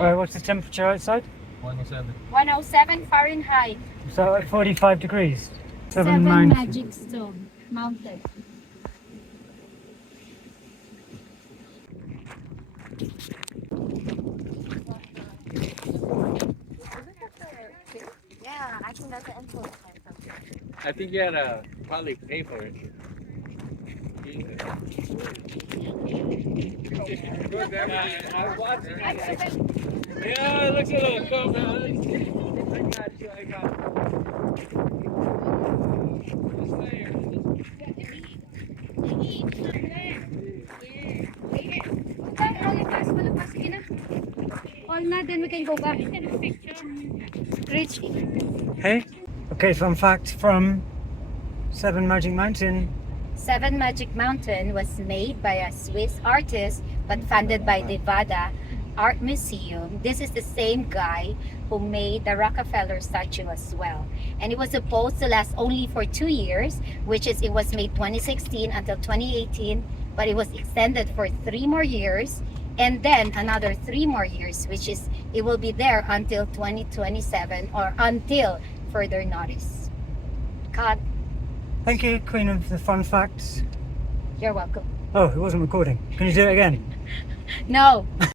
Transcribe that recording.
Alright, what's the temperature outside? 107. 107 Fahrenheit. So at 45 degrees. Seven Mountains. magic stone mountain. Yeah, I think that's the influence. I think you had to probably pay for it. I was watching it. Yeah, it looks a little cool, man. I got you. All na, then we can go back. Reach. Hey? Okay, fun fact from Seven Magic Mountain. Seven Magic Mountain was made by a Swiss artist but funded by Nevada Art Museum. This is the same guy who made the Rockefeller statue as well. And it was supposed to last only for 2 years, which is it was made 2016 until 2018, but it was extended for 3 more years and then another 3 more years, which is it will be there until 2027 or until further notice. Cut. Thank you, Queen of the Fun Facts. You're welcome. Oh, it wasn't recording. Can you do it again? No.